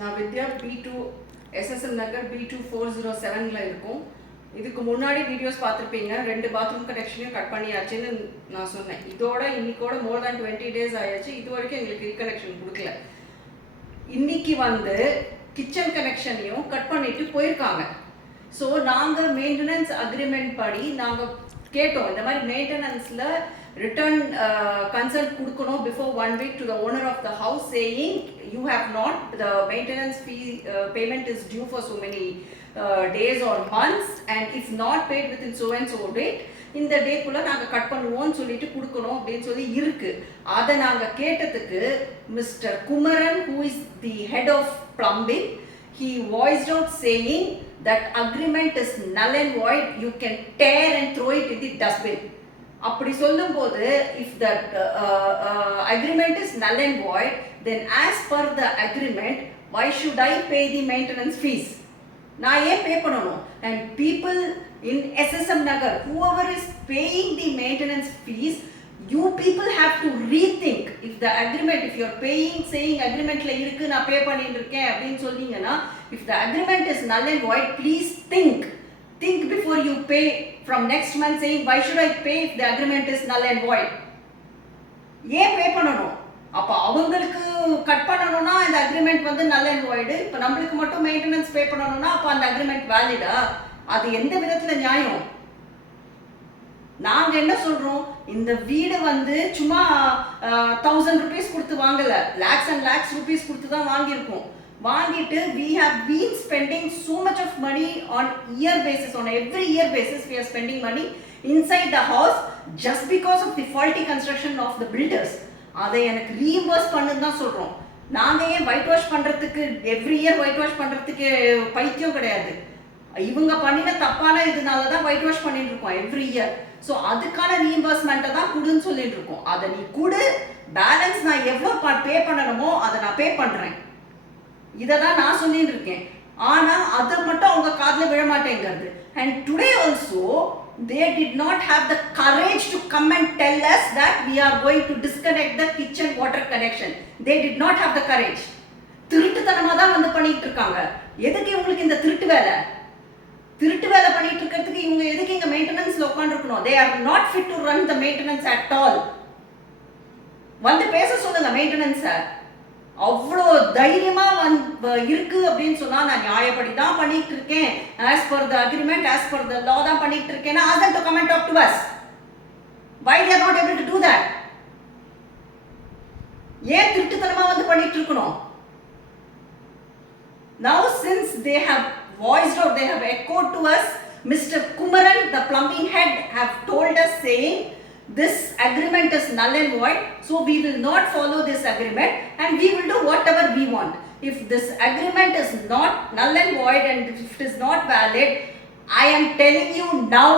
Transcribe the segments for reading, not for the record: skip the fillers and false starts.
நான் வித்யா B2 SSM நகர் B2407ல இருக்கும். இதுக்கு முன்னாடி வீடியோஸ் பார்த்துருப்பீங்க. 2 பாத்ரூம் கனெக்ஷனையும் கட் பண்ணியாச்சுன்னு நான் சொன்னேன். இதோட இன்னைக்கோட மோர் தேன் 20 days ஆயாச்சு. இது வரைக்கும் எங்களுக்கு ரீகனெக்ஷன் கொடுக்கல. இன்னைக்கு வந்து கிச்சன் கனெக்ஷனையும் கட் பண்ணிட்டு போயிருக்காங்க. ஸோ நாங்கள் மெயின்டெனன்ஸ் அக்ரிமெண்ட் படி நாங்கள் கேட்டோம், இந்த மாதிரி மெயின்டெனன்ஸில் ரிட்டர்ன் கன்சல்ட் கொடுக்கணும் before 1 week to the owner of the house saying you have not, the maintenance fee payment is due for so many days or months and it's not paid within so and so date. இந்த டேக்குள்ளே நாங்கள் கட் பண்ணுவோம்னு சொல்லிட்டு கொடுக்கணும் அப்படின்னு சொல்லி இருக்கு. அதை நாங்கள் கேட்டதுக்கு மிஸ்டர் Kumaran, who is the head of plumbing, he voiced out saying that agreement is null and void, you can tear and throw it in the dustbin. அப்படி சொல்லும்போது if that agreement is null and void, then as per the agreement why should I pay the maintenance fees? நான் ஏன் பே பண்ணணும்? And people in SSM Nagar, whoever is paying the maintenance fees, you people have to rethink. If the agreement, if you are paying, saying agreementல இருக்கு நான் பே பண்ணிட்டு இருக்கேன் அப்படின்னு சொன்னீங்கன்னா, if the agreement is null and void, please think before you pay from next month saying why should I pay if the agreement is null and void. ஏன் பே பண்ணணும்? அப்போ அவங்களுக்கு கட் பண்ணணும்னா இந்த அக்ரிமெண்ட் வந்து null and void, இப்போ நம்மளுக்கு மட்டும் மெயின்டெனன்ஸ் பே பண்ணணும்னா அப்போ அந்த அக்ரிமெண்ட் வேலிடா? அது எந்த விதத்தில் நியாயம்? நாங்கள் என்ன சொல்கிறோம், இந்த வீடு வந்து சும்மா 1000 rupees கொடுத்து வாங்கலை, lakhs and lakhs rupees கொடுத்து தான் வாங்கியிருக்கோம். வாங்கிட்டு we have been spending so much of money on year basis, on every year basis we are spending money inside the house just because of the faulty construction of the builders. அதை எனக்கு ரீஇம்பர்ஸ் பண்ணுன்னு தான் சொல்கிறோம். நாங்கள் ஏன் white wash பண்ணுறதுக்கு every year white wash பண்ணுறதுக்கு பைத்தியம் கிடையாது. இவங்க பண்ணின தப்பான இதனால தான் ஒயிட் வாஷ் பண்ணிட்டு இருக்கோம் எவ்ரி இயர். ஸோ அதுக்கான ரீஇம்பர்ஸ்மெண்ட்டை தான் கொடுன்னு சொல்லிட்டு இருக்கோம். அதை நீ கொடு, பேலன்ஸ் நான் எவ்வளோ பே பண்ணணுமோ அதை நான் பே பண்ணுறேன். இதை தான் நான் சொல்லிட்டு இருக்கேன். ஆனால் அதை மட்டும் அவங்க காதில் விழ மாட்டேங்கிறது. And today also they did not have the courage to come and tell us that we are going to disconnect the kitchen water connection. They did not have the courage. திருட்டுத்தனமாக தான் வந்து பண்ணிட்டு இருக்காங்க. எதுக்கு இவங்களுக்கு இந்த திருட்டு வேலை பண்ணிட்டு இருக்கிறதுக்கு இவங்க எதுக்கு இங்கே மெயின்டெனன்ஸில் உட்காந்துருக்கணும்? they are not fit to run the maintenance at all. வந்து பேச சொல்லுங்க மெயின்டெனன்ஸை. அவ்வளோ தைரியமாக இருக்கு அப்படின்னு சொன்னால் நான் நியாயப்படி தான் பண்ணிட்டு இருக்கேன், as per the agreement, as per the law தான் பண்ணிட்டு இருக்கேன்னா ask them to come and talk to us. Why they are not able to do that? ஏன் திருட்டுத்தனமாக வந்து பண்ணிட்டு இருக்கணும்? Now since they have voiced out, they have echoed to us, Mr. Kumaran, the plumbing head, have told us saying this agreement is null and void, so we will not follow this agreement and we will do whatever we want. If this agreement is not null and void and if it is not valid, I am telling you now,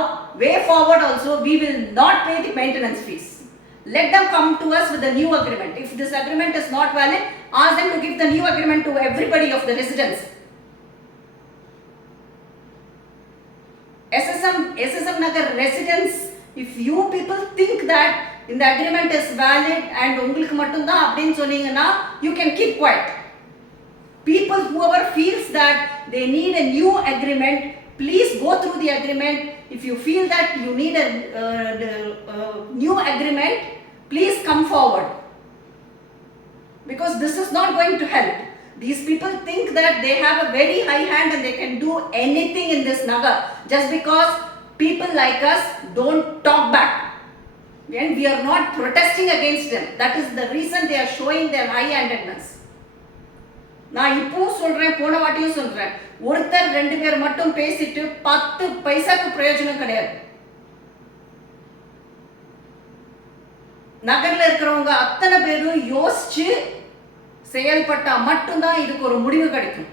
way forward also, we will not pay the maintenance fees. Let them come to us with a new agreement. If this agreement is not valid, ask them to give the new agreement to everybody of the residents. SSM Nagar residents, if you people think that in the agreement is valid and உங்களுக்கு மட்டும் தான் அப்படினு சொன்னீங்கன்னா you can keep quiet. People whoever feels that they need a new agreement, please go through the agreement. If you feel that you need a new agreement, please come forward, because this is not going to help. These people think that they have a very high hand and they can do anything in this nagar just because people like us don't talk back and we are not protesting against them. That is the reason they are showing their high-handedness. நான் இப்போவும் சொல்கிறேன், போன வாட்டியும் சொல்கிறேன், ஒருத்தர் 2 பேர் மட்டும் பேசிட்டு 10 பைசாக்கு பிரயோஜனம் கிடையாது. நகரில் இருக்கிறவங்க அத்தனை பேரும் யோசிச்சு செயல்பட்டால் மட்டும்தான் இதுக்கு ஒரு முடிவு கிடைக்கும்.